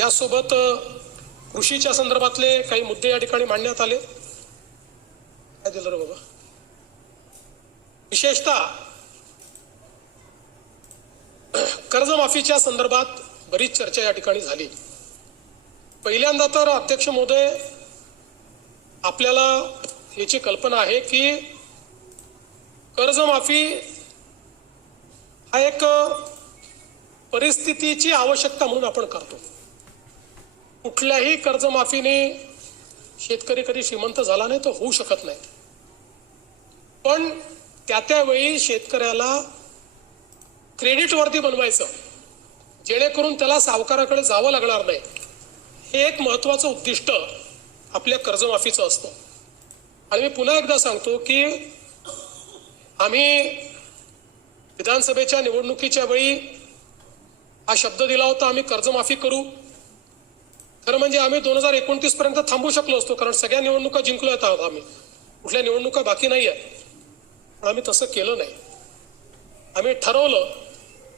यासोबत कृषीच्या संदर्भातले काही मुद्दे या ठिकाणी मांडण्यात आले. काय दिलं रे बाबा? विशेषतः कर्जमाफीच्या संदर्भात बरीच चर्चा या ठिकाणी झाली. पहिल्यांदा तर अध्यक्ष महोदय, आपल्याला याची कल्पना आहे की कर्जमाफी हा एक परिस्थितीची आवश्यकता म्हणून आपण करतो. कुठल्याही कर्जमाफीने शेतकरी कधी श्रीमंत झाला नाही, तो होऊ शकत नाही. पण त्यावेळी शेतकऱ्याला क्रेडिटवरती बनवायचं, जेणेकरून त्याला सावकाराकडे जावं लागणार नाही, हे एक महत्त्वाचं उद्दिष्ट आपल्या कर्जमाफीचं असतं. आणि मी पुन्हा एकदा सांगतो की आम्ही विधानसभेच्या निवडणुकीच्या वेळी हा शब्द दिला होता, आम्ही कर्जमाफी करू. खरं म्हणजे आम्ही 2029 पर्यंत थांबू शकलो असतो, कारण सगळ्या निवडणुका जिंकलो आहोत आम्ही, कुठल्या निवडणुका बाकी नाही आहेत. पण आम्ही तसं केलं नाही. आम्ही ठरवलं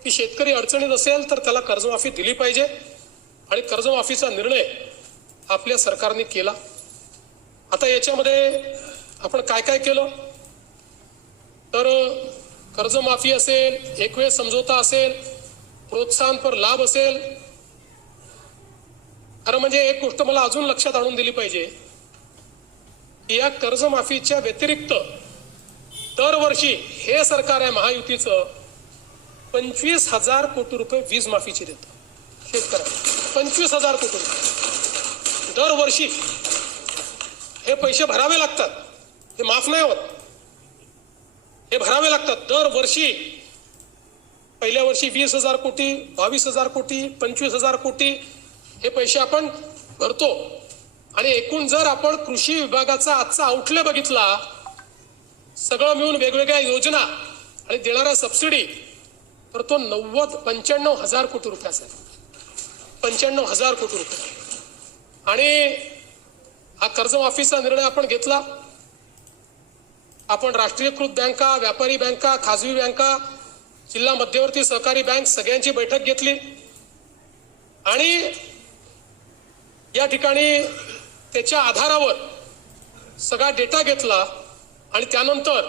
की शेतकरी अडचणीत असेल तर त्याला कर्जमाफी दिली पाहिजे, आणि कर्जमाफीचा निर्णय आपल्या सरकारने केला. आता याच्यामध्ये आपण काय काय केलं तर कर्जमाफी असेल, एकवेळ समझोता असेल, प्रोत्साहनपर लाभ असेल. खरं म्हणजे एक गोष्ट मला अजून लक्षात आणून दिली पाहिजे की या कर्जमाफीच्या व्यतिरिक्त दरवर्षी हे सरकार आहे महायुतीचं 25,000 कोटी रुपये वीज माफीची देतं शेतकऱ्यांना. 25,000 कोटी रुपये दरवर्षी. हे पैसे भरावे लागतात, हे माफ नाही होत, हे भरावे लागतात दरवर्षी. पहिल्या वर्षी 20,000 कोटी, 22,000 कोटी, 25,000 कोटी हे पैसे आपण भरतो. आणि एकूण जर आपण कृषी विभागाचा आजचा आउटले बघितला, सगळं मिळून वेगवेगळ्या योजना आणि देणाऱ्या सबसिडी, तर तो 95,000 कोटी रुपयाचा आहे. 95,000 कोटी रुपये. आणि हा कर्जमाफीचा निर्णय आपण घेतला. आपण राष्ट्रीयकृत बँका, व्यापारी बँका, खाजगी बँका, जिल्हा मध्यवर्ती सहकारी बँक सगळ्यांची बैठक घेतली आणि या ठिकाणी त्याच्या आधारावर सगळा डेटा घेतला. आणि त्यानंतर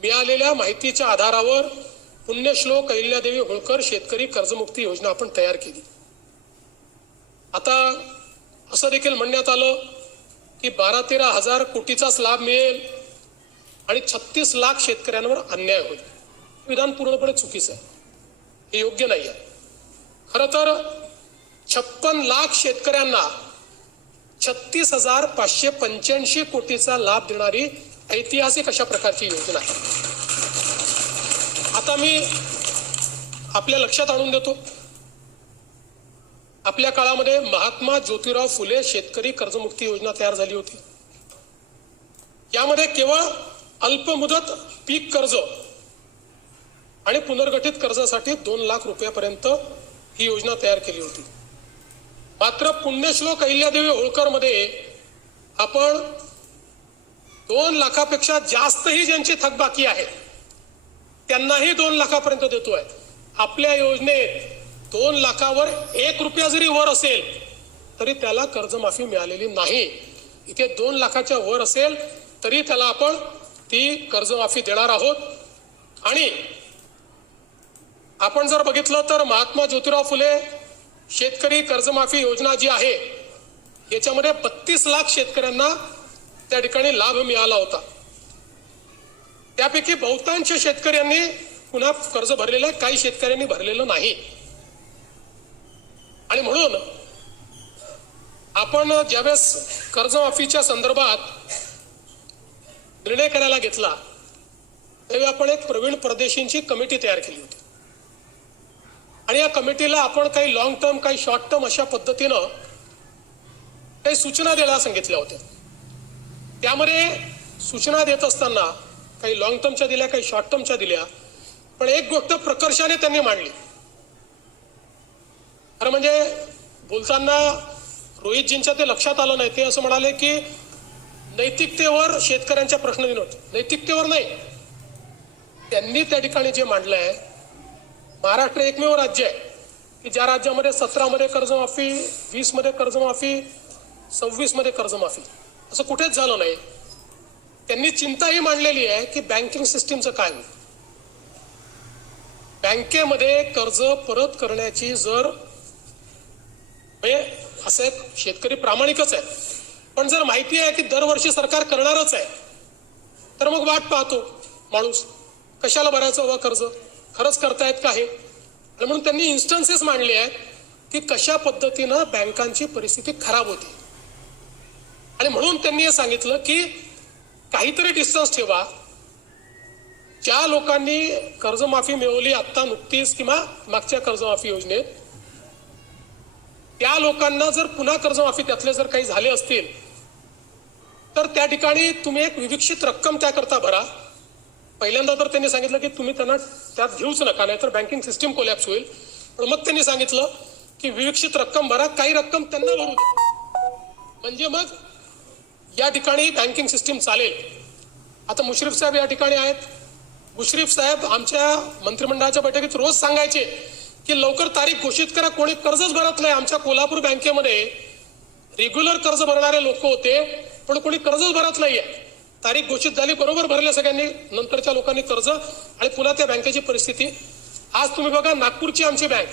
मिळालेल्या माहितीच्या आधारावर पुण्यश्लोक अहिल्यादेवी होळकर शेतकरी कर्जमुक्ती योजना आपण तयार केली. आता असं देखील म्हणण्यात आलं की 12-13 हजार कोटीचाच लाभ मिळेल आणि 36 लाख शेतकऱ्यांवर अन्याय होईल. विधान पूर्णपणे चुकीचं आहे, हे योग्य नाही आहे. खरं तर 56 लाख शेतकऱ्यांना 36,585 कोटीचा लाभ देणारी ऐतिहासिक अशा प्रकारची योजना आहे. आता मी आपल्या लक्षात आणून देतो, आपल्या काळामध्ये महात्मा ज्योतिराव फुले शेतकरी कर्जमुक्ती योजना तयार झाली होती. यामध्ये केवळ अल्पमुदत पीक कर्ज आणि पुनर्गठित कर्जासाठी 2 लाख रुपयापर्यंत ही योजना तयार केली होती. मात्र पुण्यश्लोक अहिल्यादेवी होळकर मध्ये आपण 2 लाखापेक्षा जास्तही ज्यांची थकबाकी आहे त्यांनाही 2 लाखापर्यंत देतोय. आपल्या योजनेत 2 लाखावर 1 रुपया जरी वर असेल तरी त्याला कर्जमाफी मिळालेली नाही. इथे 2 लाखाच्या वर असेल तरी त्याला आपण ती कर्जमाफी देणार आहोत. आणि आपण जर बघितलं तर महात्मा ज्योतिराव फुले शेतकरी कर्जमाफी योजना जी आहे याच्यामध्ये 32 लाख शेतकऱ्यांना त्या ठिकाणी लाभ मिळाला होता. त्यापैकी बहुतांश शेतकऱ्यांनी पुन्हा कर्ज भरलेलं आहे, काही शेतकऱ्यांनी भरलेलं नाही. आणि म्हणून आपण ज्यावेळेस कर्जमाफीच्या संदर्भात निर्णय करायला घेतला त्यावेळी आपण एक प्रवीण परदेशींची कमिटी तयार केली होती. आणि या कमिटीला आपण काही लॉंग टर्म, काही शॉर्ट टर्म अशा पद्धतीनं काही सूचना द्यायला सांगितल्या होत्या. त्यामध्ये सूचना देत असताना काही लॉंग टर्मच्या दिल्या, काही शॉर्ट टर्मच्या दिल्या. पण एक गोष्ट प्रकर्षाने त्यांनी मांडली. खरं म्हणजे बोलताना रोहितजींच्या ते लक्षात आलं नाही. ते असं म्हणाले की नैतिकतेवर शेतकऱ्यांच्या प्रश्न विनोद. नैतिकतेवर नाही, त्यांनी त्या ठिकाणी जे मांडलंय, महाराष्ट्र एकमेव राज्य आहे की ज्या राज्यामध्ये 17 मध्ये कर्जमाफी, 20 मध्ये कर्जमाफी, 26 मध्ये कर्जमाफी, असं कुठेच झालं नाही. त्यांनी चिंताही मांडलेली आहे की बँकिंग सिस्टीमचं काय होईल. बँकेमध्ये कर्ज परत करण्याची जर असं एक शेतकरी प्रामाणिकच आहे, पण जर माहिती आहे की दरवर्षी सरकार करणारच आहे, तर मग वाट पाहतो माणूस, कशाला भरायचं बाबा कर्ज, खरंच करतायत का हे. आणि म्हणून त्यांनी इन्स्टन्सेस मांडले आहेत की कशा पद्धतीनं बँकांची परिस्थिती खराब होती. आणि म्हणून त्यांनी हे सांगितलं की काहीतरी डिस्टन्स ठेवा. ज्या लोकांनी कर्जमाफी मिळवली आता नुकतीच किंवा मागच्या कर्जमाफी योजनेत, त्या लोकांना जर पुन्हा कर्जमाफी त्यातले जर काही झाले असतील तर त्या ठिकाणी तुम्ही एक विविक्षित रक्कम त्याकरता भरा. पहिल्यांदा तर त्यांनी सांगितलं की तुम्ही त्यांना त्यात घेऊच नका, नाहीतर बँकिंग सिस्टीम कोलॅप्स होईल. पण मग त्यांनी सांगितलं की विविक्षित रक्कम भरा, काही रक्कम त्यांना भरू द्या, म्हणजे मग या ठिकाणी बँकिंग सिस्टीम चालेल. आता मुश्रीफ साहेब या ठिकाणी आहेत. मुश्रीफ साहेब आमच्या मंत्रिमंडळाच्या बैठकीत रोज सांगायचे की लवकर तारीख घोषित करा, कोणी कर्जच भरत नाही. आमच्या कोल्हापूर बँकेमध्ये रेग्युलर कर्ज भरणारे लोक होते, पण कोणी कर्जच भरत नाहीये. तारीख घोषित झाली, बरोबर भरले सगळ्यांनी, नंतरच्या लोकांनी कर्ज, आणि पुन्हा त्या बँकेची परिस्थिती. आज तुम्ही बघा, नागपूरची आमची बँक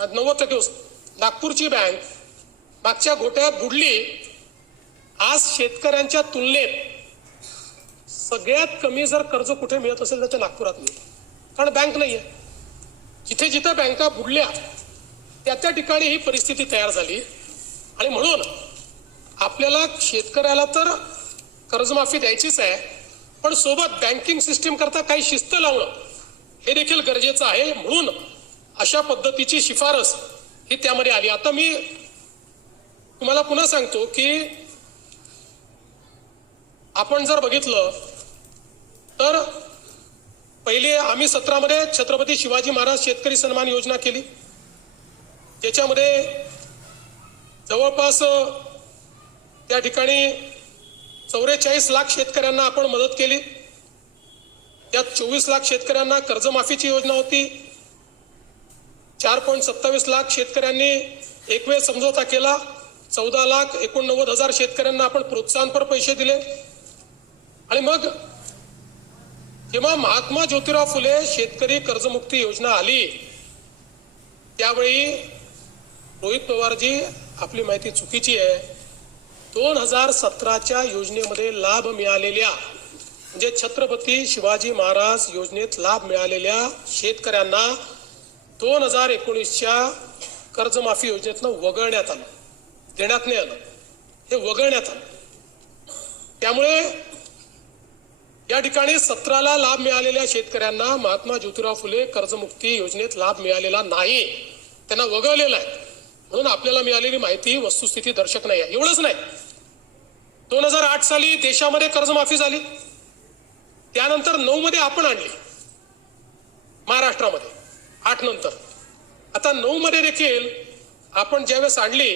90% नागपूरची बँक मागच्या घोट्यात बुडली. आज शेतकऱ्यांच्या तुलनेत सगळ्यात कमी जर कर्ज कुठे मिळत असेल तर ते नागपुरात मिळतं, कारण बँक नाहीये. जिथे जिथे बँका बुडल्या त्या ठिकाणी ही परिस्थिती तयार झाली. आणि म्हणून आपल्याला शेतकऱ्याला तर कर्जमाफी द्यायचीच आहे, पण सोबत बँकिंग सिस्टीम करता काही शिस्त लावणं हे देखील गरजेचं आहे. म्हणून अशा पद्धतीची शिफारस ही त्यामध्ये आली. आता मी तुम्हाला पुन्हा सांगतो की आपण जर बघितलं तर पहिले आम्ही 17 मध्ये छत्रपती शिवाजी महाराज शेतकरी सन्मान योजना केली, ज्याच्यामध्ये जवळपास त्या ठिकाणी 44 लाख शेतकऱ्यांना आपण मदत केली. त्यात 24 लाख शेतकऱ्यांना कर्जमाफीची योजना होती. 4.27 लाख शेतकऱ्यांनी एक वेळ समझोता केला. 14,89,000 शेतकऱ्यांना आपण प्रोत्साहनपर पैसे दिले. आणि मग जेव्हा महात्मा ज्योतिराव फुले शेतकरी कर्जमुक्ती योजना आली, त्यावेळी रोहित पवारजी, आपली माहिती चुकीची आहे, 2017च्या योजनेमध्ये लाभ मिळालेल्या, म्हणजे छत्रपती शिवाजी महाराज योजनेत लाभ मिळालेल्या शेतकऱ्यांना 2019च्या कर्जमाफी योजनेतनं वगळण्यात आलं, देण्यात नाही आलं, हे वगळण्यात आलं. त्यामुळे या ठिकाणी 17ला लाभ मिळालेल्या शेतकऱ्यांना महात्मा ज्योतिराव फुले कर्जमुक्ती योजनेत लाभ मिळालेला नाही, त्यांना वगळलेला आहे. म्हणून आपल्याला मिळालेली माहिती वस्तुस्थिती दर्शक नाही आहे. एवढंच नाही, 2008 साली देशामध्ये कर्जमाफी झाली, त्यानंतर 9 मध्ये आपण आणली महाराष्ट्रामध्ये, 8 नंतर. आता 9 मध्ये देखील आपण ज्यावेळेस आणली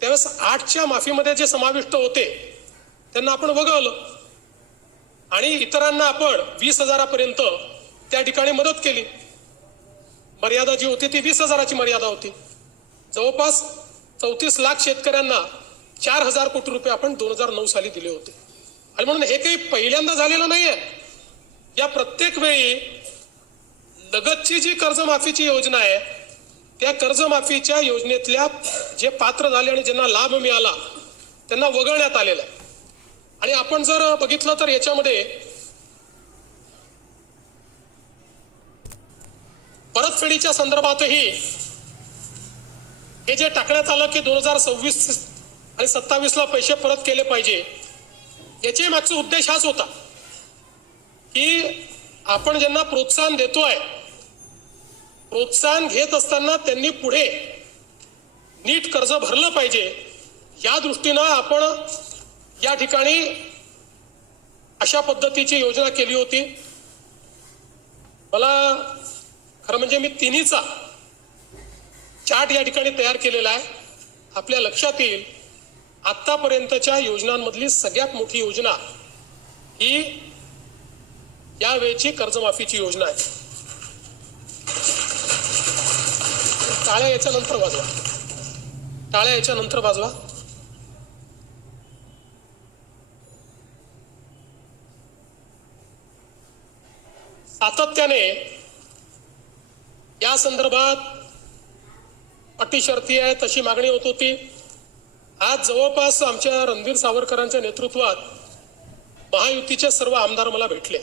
त्यावेळेस 8च्या माफीमध्ये जे समाविष्ट होते त्यांना आपण वगळलं आणि इतरांना आपण 20,000पर्यंत त्या ठिकाणी मदत केली. मर्यादा जी होती ती 20,000ची मर्यादा होती. जवळपास 34 लाख शेतकऱ्यांना 4,000 कोटी रुपये आपण 2009 साली दिले होते. आणि म्हणून हे काही पहिल्यांदा झालेलं नाहीये. या प्रत्येक वेळी लगतची जी कर्जमाफीची योजना आहे त्या कर्जमाफीच्या योजनेतल्या जे पात्र झाले आणि ज्यांना लाभ मिळाला त्यांना वगळण्यात आलेला आहे. आणि आपण जर बघितलं तर याच्यामध्ये परतफेडीच्या संदर्भातही हे जे टाकण्यात आलं की 2026 आणि 27ला पैसे परत केले पाहिजे, याचे मागचा उद्देश हाच होता की आपण ज्यांना प्रोत्साहन देतोय, प्रोत्साहन घेत असताना त्यांनी पुढे नीट कर्ज भरलं पाहिजे, या दृष्टीनं आपण या ठिकाणी अशा पद्धतीची योजना केली होती. मला खरं म्हणजे मी तिन्हीचा चार्ट या ठिकाणी तयार केलेला आहे. आपल्या लक्षात येईल आतापर्यंतच्या योजनांमधली सगळ्यात मोठी योजना ही यावेळची कर्जमाफीची योजना आहे. टाळ्या याच्यानंतर वाजवा, टाळ्या याच्यानंतर वाजवा. सातत्याने या संदर्भात अटी शर्ती आहे तशी मागणी होत होती. आज जवळपास आमच्या रणधीर सावरकरांच्या नेतृत्वात महायुतीचे सर्व आमदार मला भेटले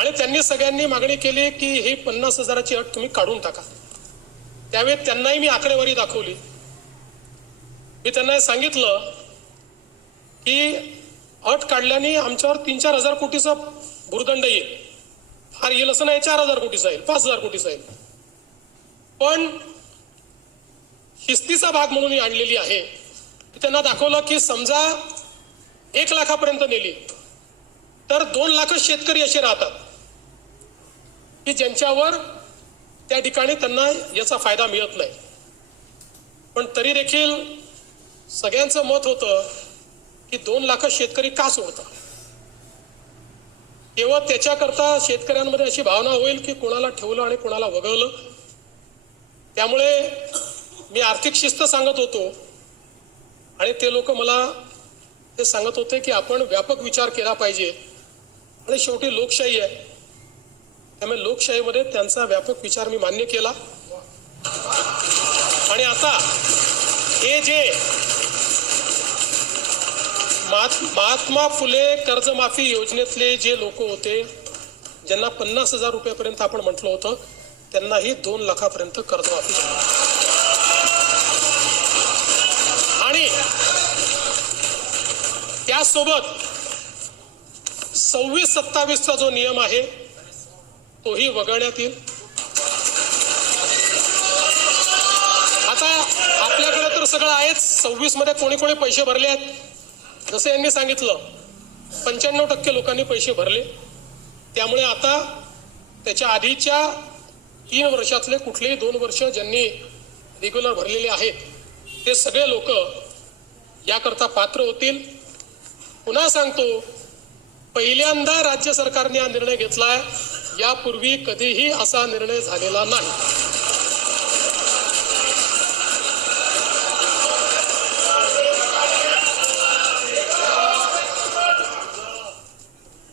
आणि त्यांनी सगळ्यांनी मागणी केली की ही 50,000ची अट तुम्ही काढून टाका. त्यावेळी त्यांनाही मी आकडेवारी दाखवली. मी त्यांना सांगितलं की अट काढल्याने आमच्यावर 3-4 हजार कोटीचा भुर्दंड येईल. फार येईल असं नाही, 4,000 कोटीचा येईल, 5,000 कोटीचा येईल. पण शिस्तीचा भाग म्हणून ही आणलेली आहे. त्यांना दाखवलं की समजा 1 लाखापर्यंत नेली तर 2 लाख शेतकरी असे राहतात की ज्यांच्यावर त्या ठिकाणी त्यांना याचा फायदा मिळत नाही. पण तरी देखील सगळ्यांचं मत होतं की 2 लाख शेतकरी का सोडतात. केवळ त्याच्याकरता शेतकऱ्यांमध्ये अशी भावना होईल की कोणाला ठेवलं आणि कोणाला वगळलं. त्यामुळे मी आर्थिक शिस्त सांगत होतो आणि ते लोक मला ते सांगत होते की आपण व्यापक विचार केला पाहिजे आणि शेवटी लोकशाही आहे, त्यामुळे लोकशाहीमध्ये त्यांचा व्यापक विचार मी मान्य केला. आणि आता हे जे महात्मा फुले कर्जमाफी योजनेतले जे लोक होते ज्यांना 50,000 रुपयापर्यंत आपण म्हटलं होतं त्यांनाही 2 लाखापर्यंत कर्जमाफी झाली. आणि त्यासोबत 26-27चा जो नियम आहे तोही वगळण्यात येईल. आता आपल्याकडे तर सगळं आहेच. 26 मध्ये कोणी कोणी पैसे भरले आहेत. जसं यांनी सांगितलं 95% लोकांनी पैसे भरले. त्यामुळे आता त्याच्या आधीच्या 3 वर्षातले कुठलेही 2 वर्ष ज्यांनी रेग्युलर भरलेले आहेत ते सगळे लोक याकरता पात्र होतील. पुन्हा सांगतो, पहिल्यांदा राज्य सरकारने हा निर्णय घेतलाय. यापूर्वी कधीही असा निर्णय झालेला नाही.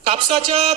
कापसाच्या